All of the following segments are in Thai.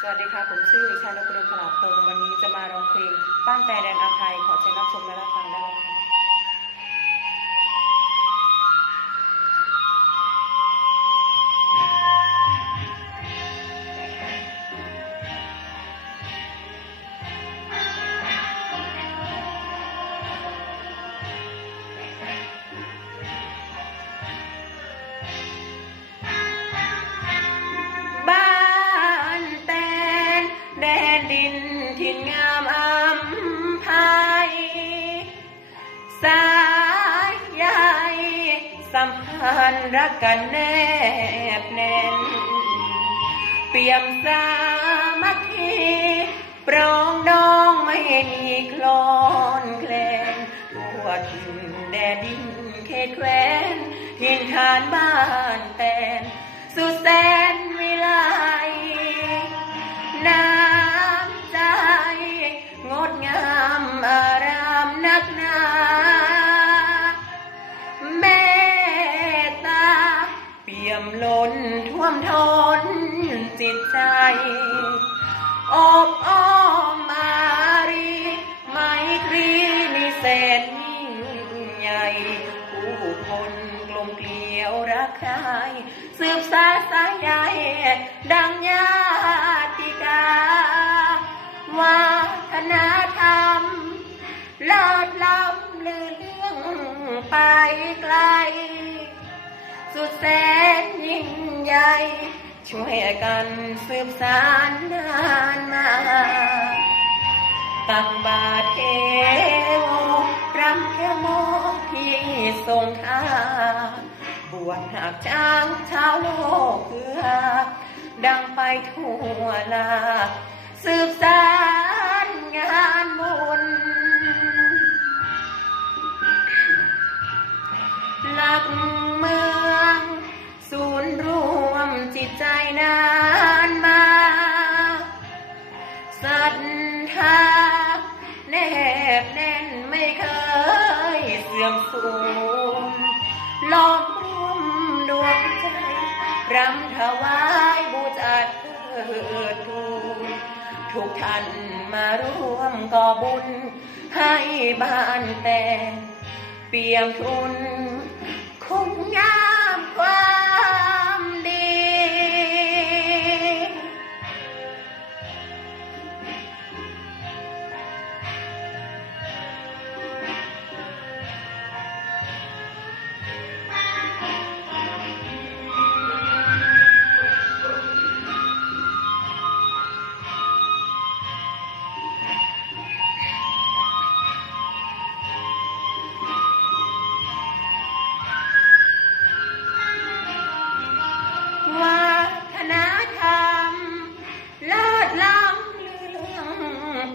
สวัสดีค่ะ ผมชื่อชานพดลขลาพงวันนี้จะมาร้องเพลงป้านแต่แดนอภัยขอเชิญรับชมและรับฟังได้เลยค่ะานรักกันแนบแน่น เปี่ยมสามัคคีปรองดองไม่มีคลอนแคลนทั่วถิ่นแดนดินเขตแคว้นถิ่นฐานบ้านแตนสุดแสน มล้นท่วมท้นจิตใจอบอ้อมอารีไมตรีนิเศษยิ่งใหญ่ผู้คนกลมเกลียวรักใครสืบสายสายใยดังญาติกาวัฒนธรรมเลิศล้ำลือเรื่องไปไกล สุดแสนยิ่งใหญ่ช่วยกันสืบสานนานมาตักบาตรเทวรำแค่โมที่ทรงท่าบวชหากจ้างชาวโลกเพื่อดังไปทั่วลา ยเสื่อมสูญล้อมร่วมดวงใจรำถวายบูชาเทิดทูนทุกท่านมาร่วมก่อบุญ ให้บ้านแต่เปี่ยมทุนคุณงามควา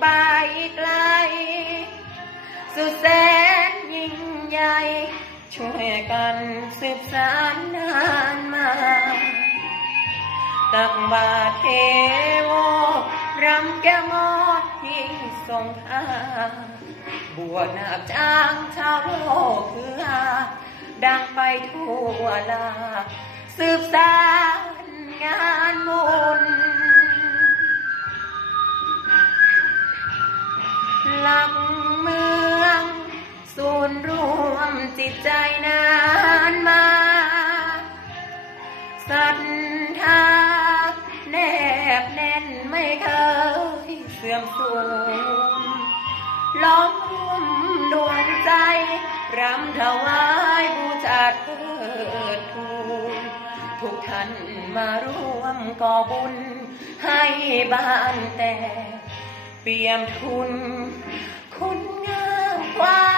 ไปไกล สุดแสนยิ่งใหญ่ ช่วยกันสืบสานนานมา ตักบาเทโวรำแก้มอดที่ทรงทาบวชนาบจ้างชาวโลกเพื่อดังไปทั่วลา สืบสานงานบุญ กเมือง ศูนย์รวมจิตใจนานมาศรัทธาแนบแน่นไม่เคยเสื่อมสูญล้อมร่วมดวงใจ รำถวายบูชาเทิดทูนทุกท่านมาร่วมก่อบุญให้บ้านแต่ เปี่ยมทุน คุณงามความ